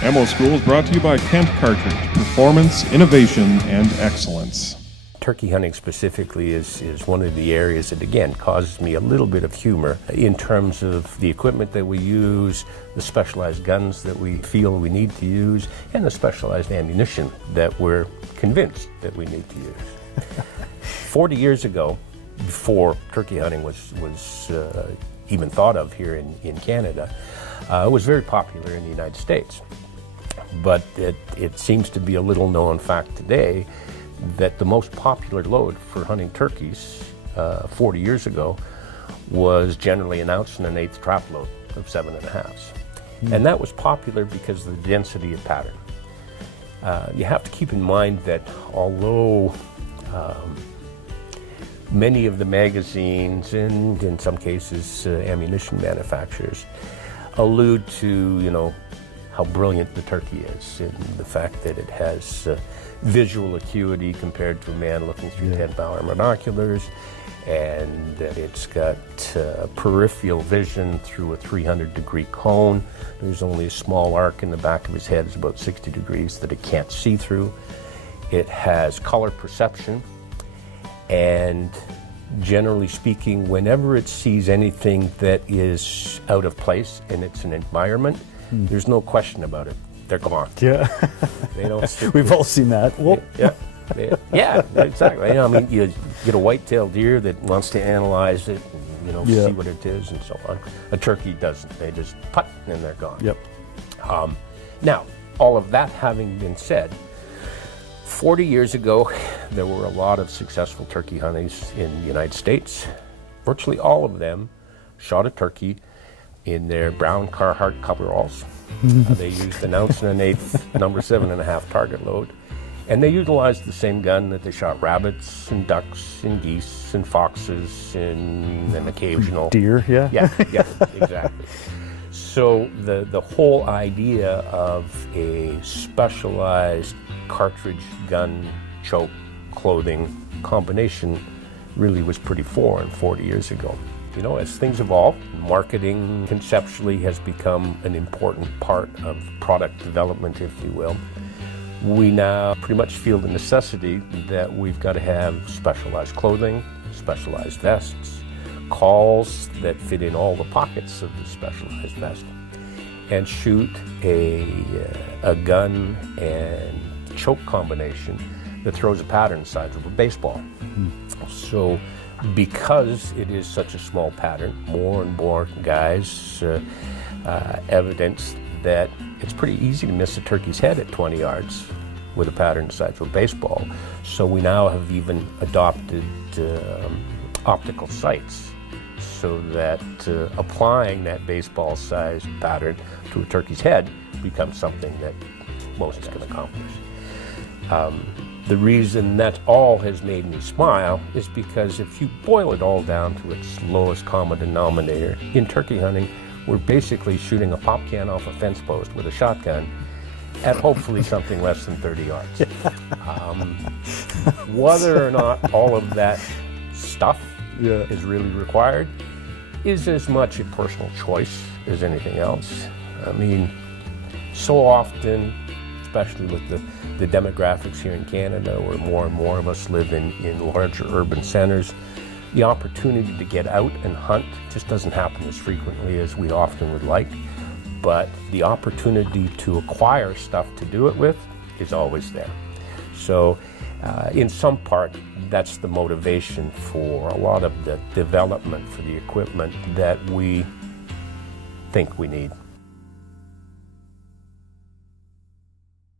Ammo School is brought to you by Kent Cartridge. Performance, innovation, and excellence. Turkey hunting specifically is one of the areas that, again, causes me a little bit of humor in terms of the equipment that we use, the specialized guns that we feel we need to use, and the specialized ammunition that we're convinced that we need to use. 40 years ago, before turkey hunting was even thought of here in Canada, it was very popular in the United States. But it seems to be a little known fact today that the most popular load for hunting turkeys 40 years ago was generally an ounce and an eighth trap load of 7.5s. And that was popular because of the density of pattern. You have to keep in mind that although many of the magazines and in some cases ammunition manufacturers allude to, how brilliant the turkey is and the fact that it has visual acuity compared to a man looking through 10-power binoculars, and that it's got peripheral vision through a 300-degree cone. There's only a small arc in the back of his head, it's about 60 degrees, that it can't see through. It has color perception, and generally speaking, whenever it sees anything that is out of place in its environment, there's no question about it. They're gone. Yeah. They don't. We've all seen that. Yeah, exactly. You get a white-tailed deer that wants to analyze it, and, see what it is, and so on. A turkey doesn't. They just putt and they're gone. Yep. Now, all of that having been said, 40 years ago, there were a lot of successful turkey hunters in the United States. Virtually all of them shot a turkey in their brown Carhartt coveralls. They used an ounce and an eighth number 7.5 target load, and they utilized the same gun that they shot rabbits and ducks and geese and foxes and an occasional deer. Yeah, exactly. So the whole idea of a specialized cartridge, gun, choke, clothing combination really was pretty foreign 40 years ago. As things evolve, marketing conceptually has become an important part of product development, if you will. We now pretty much feel the necessity that we've got to have specialized clothing, specialized vests, calls that fit in all the pockets of the specialized vest, and shoot a gun and choke combination that throws a pattern the size of a baseball. So because it is such a small pattern, more and more guys evidence that it's pretty easy to miss a turkey's head at 20 yards with a pattern the size of a baseball. So we now have even adopted optical sights so that applying that baseball-sized pattern to a turkey's head becomes something that most can accomplish. The reason that all has made me smile is because if you boil it all down to its lowest common denominator, in turkey hunting, we're basically shooting a pop can off a fence post with a shotgun at hopefully something less than 30 yards. Whether or not all of that stuff is really required is as much a personal choice as anything else. So often, especially with the demographics here in Canada, where more and more of us live in larger urban centers, the opportunity to get out and hunt just doesn't happen as frequently as we often would like. But the opportunity to acquire stuff to do it with is always there. So in some part, that's the motivation for a lot of the development for the equipment that we think we need.